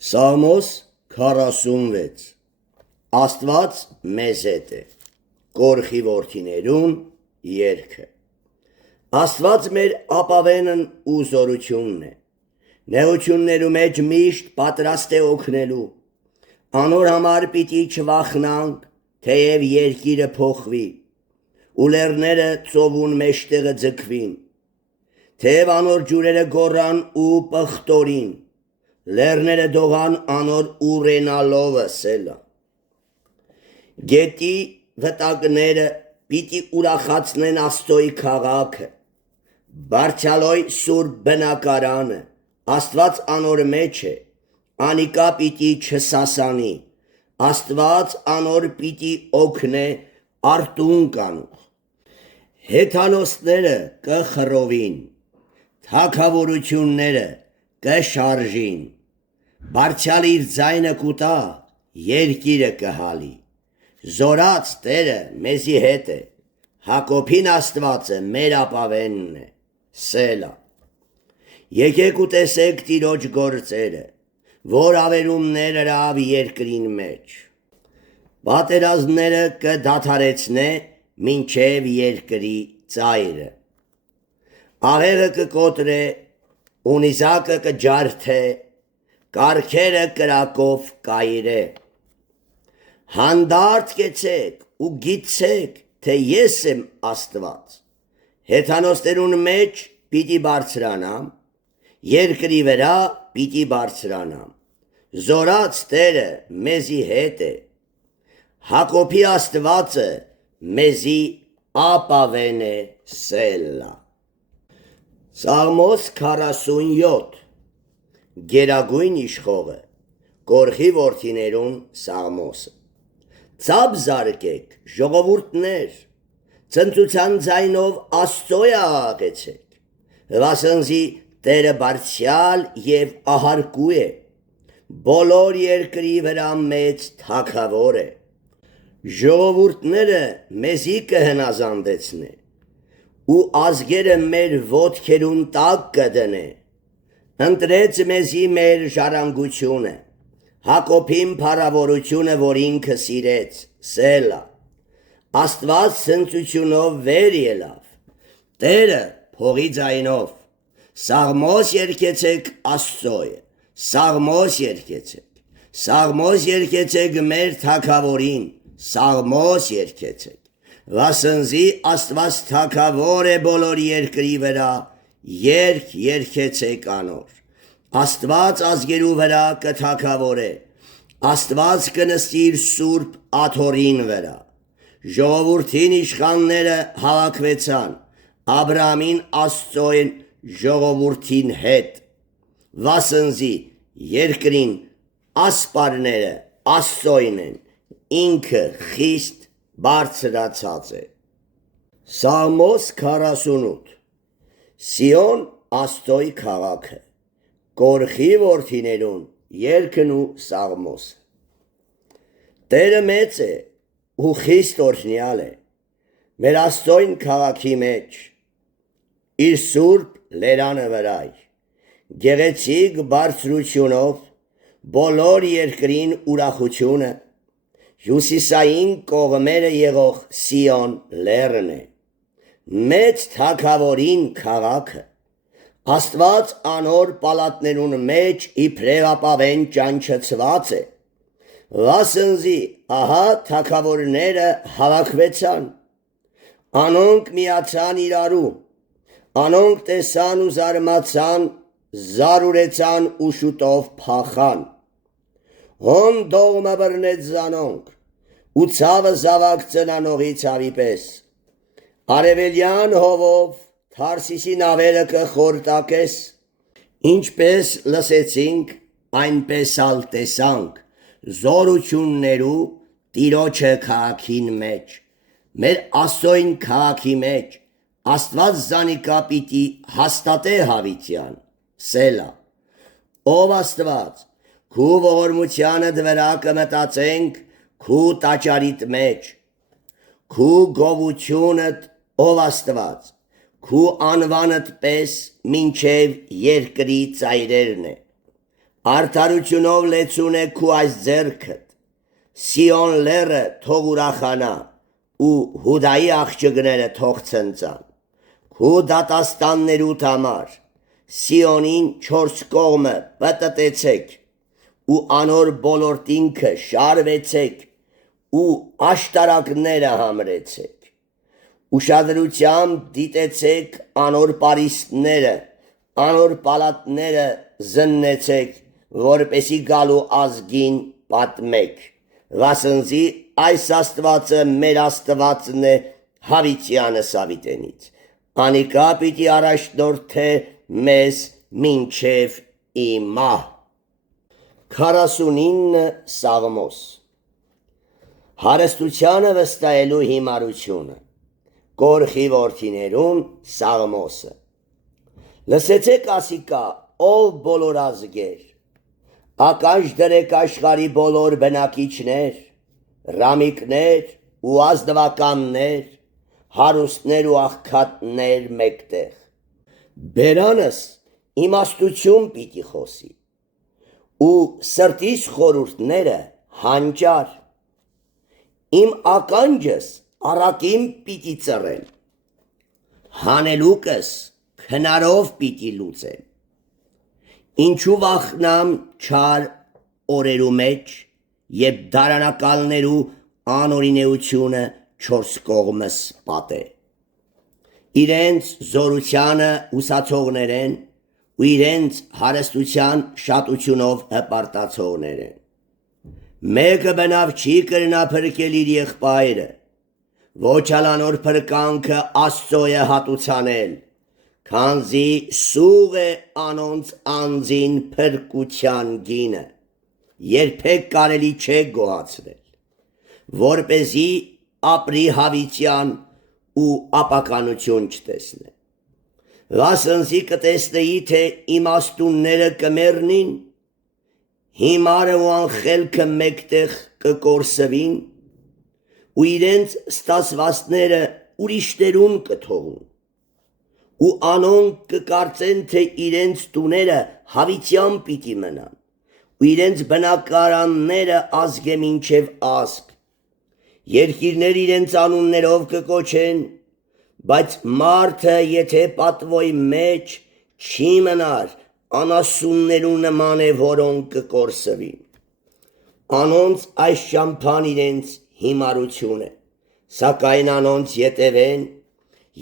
Սաղմոս 46 Աստված մեզ հետ է, կորխի որդիներուն երգը։ Աստված մեր ապավենն ու զորությունն է, նեղություններու մեջ միշտ պատրաստ է օգնելու, անոր համար պիտի չվախնանք, թեև երկիրը փոխվի, ու լեռները ծովուն մեջտեղը ձգվին, թեև անոր ջուրերը գորան ու պղտորին, լեռները դողան անոր ուրենալովը սելա։ Գետի վտակները պիտի ուրախացնեն Աստծոյի քաղաքը, բարձալոյ սուրբ բնակարանը, Աստված անոր մեջ է, անիկա պիտի չսասանի, Աստված անոր պիտի օգնե արտուն կանուխ։ Հեթանոսները կխռովին, թագավորությունները կշարժին, բարձյալ իր ձայնը կուտա, երկիրը կհալի, զորած Տերը մեզի հետ է, Հակոբին Աստվածը մեր ապավենն է, սելա։ Եկեք ու տեսեք Տիրոջ գործերը, որ ավերումներ հրավ երկրին մեջ, պատերազմները կդադարեցնե մինչև երկրի ծայրը, աղեղը կկոտրե, ունիզակը կջարդե, կառքերը կրակով կայրե։ Հանդարտ կեցեք ու գիտցեք, թե ես եմ Աստված, հեթանոսներուն մեջ պիտի բարձրանամ, երկրի վրա պիտի բարձրանամ, զորած Տերը մեզի հետ է, Հակոբի Աստվածը մեզի ապավեն է, սելա։ Սաղմոս 47 Գերագույն իշխողը, կորխի որդիներուն Սաղմոսը։ Ցավ զարկեք, ժողովուրդներ, ցնծության ձայնով Աստծոյ աղաղեցեք, վասնզի Տերը բարձյալ եւ ահարկու է, բոլոր երկրի վրա մեծ թագավոր է, ժողովուրդները մեզի կհնազանդեցնե, ու ազգերը մեր ոտքերուն տակ կդնե, ընտրեց մեզի մեր ժառանգությունը, Հակոբին փառավորությունը, որ ինքը սիրեց, սելա։ Աստված ցնծությունով վեր ելավ, Տերը փողի ձայնով, Սաղմոս երգեցեք Աստծոյ, Սաղմոս երգեցեք, Սաղմոս երգեցեք մեր թագավորին, Սաղմոս երգեցեք, վասնզի Աստված թագավոր է բոլոր երկրի վրա, երգ երգեցեք անոր, Աստված ազգերու վրա կթագավոր է, Աստված կնստի իր սուրբ աթոռին վրա, ժողովրդին իշխանները հավաքվեցան, Աբրահամին Աստծոյն ժողովրդին հետ, վասնզի երկրին ասպարները Աստծոյն են, ինքը խիստ բարձրացած է։ Սաղմոս 48 Սիոն Աստծոյ քաղաքը, կորխի որդիներուն երգն ու Սաղմոսը։ Տերը մեծ է ու խիստ օրհնյալ է, մեր Աստծոյն քաղաքի մեջ, իր սուրբ լերանը վրայ, գեղեցիկ բարձրությունով, բոլոր երկրին ուրախությունը, հյուսիսային կողմերը եղող Սիոն լեռն է, մեծ թագավորին քաղաքը, Աստված անոր պալատներուն մեջ իբրև ապավեն ճանչծված է, վասնզի ահա թագավորները հավաքվեցան, անոնք միացան իրարու, անոնք տեսան ու զարմացան, զարուրեցան ու շուտով փախան, հոն դողմը բռնեց զանոնք, ու ցավը զավակ ծնանողի ցավի պես, արևելյան հովով Թարսիսի նավերը կխորտակես, ինչպես լսեցինք, այնպես ալ տեսանք, զորություններու Տիրոջը քաղաքին մեջ, մեր Աստծոյն քաղաքի մեջ, Աստված զանիկա պիտի հաստատե հավիտյան, սելա։ Ով Աստված, քու ողորմությանը դվրա կմտածենք, քու տաճարիտ մեջ, քու գովությունդ, ով Աստված, քու անվանդ պես մինչև երկրի ծայրերն է, Արդարությունով լեցուն է քու այս ձեռքդ, Սիոն լերը թող ուրախանա, ու Հուդայի աղջիկները թող ցնծան, քու դատաստաններուդ համար, Սիոնին 4 կողմը պտտեցեք, ու անոր բոլորտինքը շարվեցեք, ու աշտարակները համրեցեք, ուշադրությամբ դիտեցեք անոր պարիսպները, անոր պալատները զննեցեք, որպեսի գալու ազգին պատմեք, վասնզի այս Աստվածը մեր Աստվածն է Հավիտյանը Սավիտենից, անիկա պիտի առաջնորդե մեզ մինչև իմահ։ 49 Սաղմոս Հարստությանը վստահելու հիմարությունը, Կորխի որդիներուն Սաղմոսը։ Լսեցեք ասիկա, ով բոլոր ազգեր, ականջ դրեք աշխարի բոլոր բնակիչներ, ռամիկներ ու ազնվականներ, հարուստներ ու աղքատներ մեկտեղ։ Բերանս իմաստություն պիտի խոսի, ու սրտիս խորուրդները հանճար, իմ ականջս առակիմ պիտի ծռեն, հանելուկս քնարով պիտի լուծեն, ինչու վախնամ չար օրերու մեջ, երբ դարանակալներու անօրինեությունը 4 կողմս պատե, իրենց զորությանը ուսացողներեն ու իրենց հարստության շատությունով հպարտացողներեն։ Մեկը բնավ չի կրնա փրկել իր եղբայրը, ոչ ալանոր փրկանքը Աստծո է հատուցանել, քանզի սուղ է անոնց անձին փրկության գինը, երբեք կարելի չէ գոհացնել, որպեսզի ապրի հավիտյան ու ապականություն չտեսնե։ Վասնզի կտեսնեի, թե իմաստունները կմեռնին, հիմարը ու անխելքը մեկտեղ կկորսվին, ու իրենց ստասվածները ուրիշներուն կթողուն, ու անոնք կկարծեն, թե իրենց տուները հավիտյան պիտի մնան, ու իրենց բնակարանները ազգե մինչև ազգ, երկիրներ իրենց անուններով կկոչեն, բայց մարդը եթե պատվոյ մեջ չի մնար, անասուններու նման է, որոնք կկորսվին։ Անոնց այս շամփան իրենց հիմարություն է, սակայն անոնց ետևեն,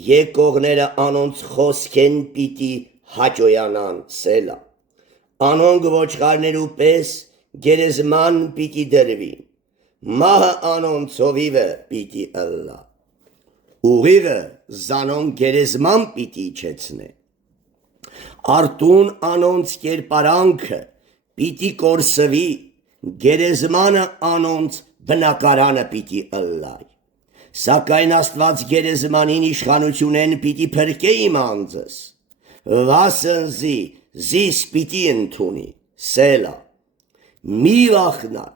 եկողները անոնց խոսքեն պիտի հաճոյանան սելա, անոնք ոչխարներու պես գերեզման պիտի դրվին, մահը անոնց հովիվը պիտի ըլլա, ուղիղը զանոն գերեզման պիտի իջեցնե, արտուն անոնց կերպարանքը պիտի կորսվի, գերեզմանը անոնց բնակարանը պիտի ըլլայ, սակայն Աստված գերեզմանին իշխանությունեն պիտի փրկե իմ անձս, վասնզի զիս պիտի ընդունի, սելա, մի վախնար,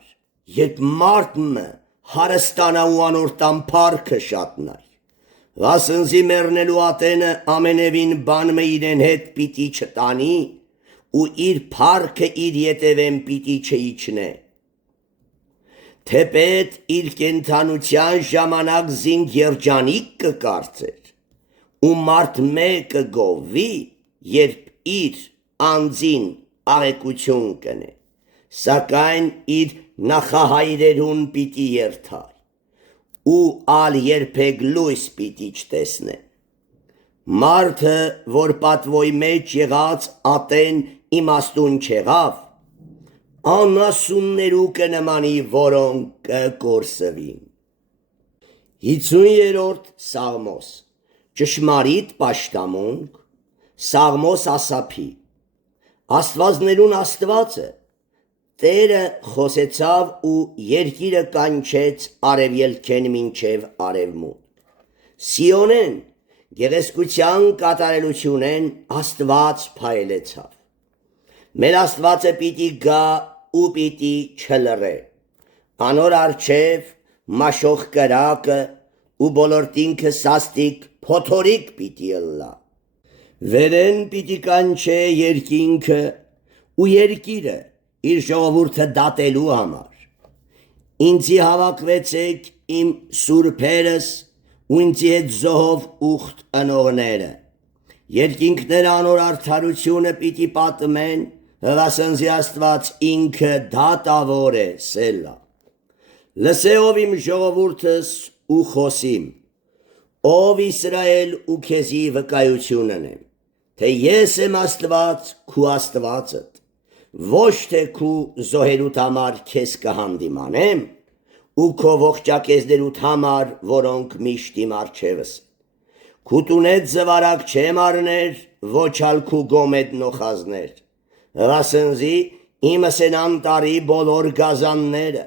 երբ մարդը հարստանա ու անոր տան փառքը շատնայ, վասնզի մեռնելու ատենը ամենևին բանմը իրեն հետ պիտի չտանի, ու իր փառքը իր ետևեն պիտի չիջնե, թեպետ իր կենթանության ժամանակ զինք երջանիկ կկարծեր, ու մարդ մեկը գովվի, երբ իր անձին աղեկություն կնե, սակայն իր նախահայրերուն պիտի երթայ, ու ալ երբեք լույս պիտի չտեսնե։ Մարդը, որ պատվոյ մեջ եղած ատեն իմաստուն չեղավ, անասուններու կնմանի, որոնք կկորսվին։ 50-րդ Սաղմոս Ճշմարիտ պաշտամունք, Սաղմոս Ասափի, Աստվածներուն Աստվածը, Տերը խոսեցավ ու երկիրը կանչեց արևելքեն մինչև արևմուտք, Սիոնեն գեղեցկության կատարելությունեն Աստված փայլեցավ, մեր Աստվածը պիտի գա ու պիտի չլռե, անոր առջև մաշող կրակը ու բոլորտինքը սաստիկ փոթորիկ պիտի ըլլա, վերեն պիտի կանչե երկինքը ու երկիրը իր ժողովուրդը դատելու համար։ Ինձի հավաքվեցեք իմ սուրբերս ու ինձի հետ զոհով ուխտ ընողները։ Երկինքները անոր արդարությունը պիտի պատմեն, հղասնզի Աստված ինքը դատավոր է, սելա։ Լսեով իմ ժողովուրդս ու խոսիմ, ով Իսրայել ու քեզի վկայություն ունեմ, թե ես եմ Աստված քու Աստվածդ, ոչ թե քու զոհերուդ համար քեզ կհանդիմանեմ, ու քո ողջակեզներուդ համար, որոնք միշտ իմ առջևս են։ Քու տունետ զվարակ չեմ առներ, ոչ ալ քու գոմետ նոխազներ, հղասնզի իմս են անտարի բոլոր գազանները,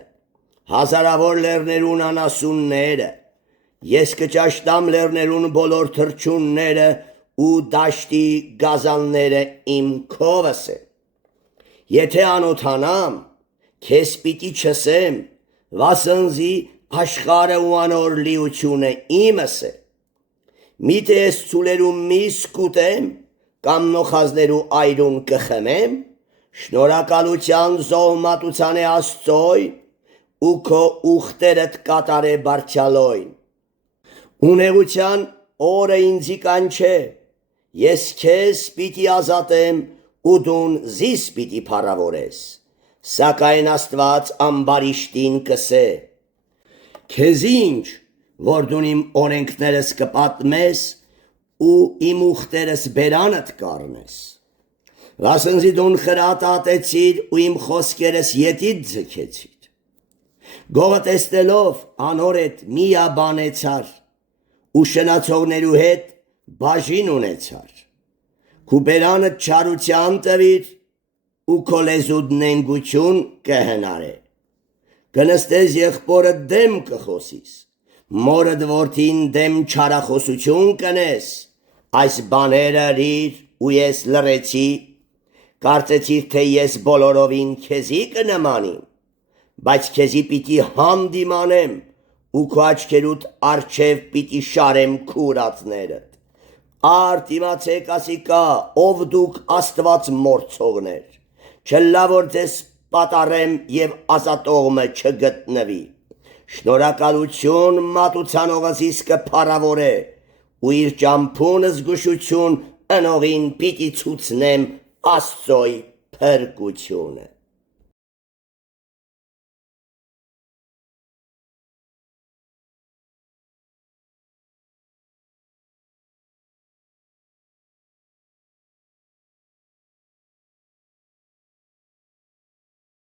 հազարավոր լերներուն անասունները, ես կճաշտամ լերներուն բոլոր թրջունները ու դաշտի գազանները իմ քովս են։ Եթե անոթանամ, քեզ պիտի չսեմ, վասնզի աշխարը ու անոր լիությունը իմս է։ Միթե ես ցուլերու միս կուտեմ, կամ նոխազներու այրուն կխմեմ, շնորհակալության զոհմատուցան է Աստծոյ, ու քո ուխտերդ կատարե բարձալոյն։ Ունեղության օրը ինձի կանչե, ես քեզ պիտի ազատեմ ու դուն զիս պիտի փառավորես, սակայն Աստված ամբարիշտին կսե, քեզ ինչ, որ դուն իմ օրենքներս կպատմես ու իմ ուխտերս բերանդ կառնես, վասնզի դուն խրատ ատեցիր ու իմ խոսքերս ետիդ ձգեցիր, գողտեստելով անոր հետ միաբանեցար ու շնացողներու հետ բաժին ունեցար, քու բերանդ չարության տվիր ու քո լեզուդ նենգություն կհնարե, կնստես եղբորդ դեմ կխոսիս, մորդ որդին դեմ չարախոսություն կնես, այս բաները լիր ու ես լրեցի, կարծեցիր թե ես բոլորովին քեզի կնմանիմ, բայց քեզի պիտի հանդիմանեմ ու քո աչքերուդ առջև պիտի շարեմ քուրածներդ։ Արդ իմացեք ասիկա, ով դուք Աստված մորցողներ, չլա որ ձեզ պատարեմ և ազատողմը չգտնվի։ Շնորհակալություն մատուցանողս իսկը փառավոր է, ու իր ճամփուն զգուշություն ընողին պիտի ցուցնեմ Աստծոյ փրկությունը։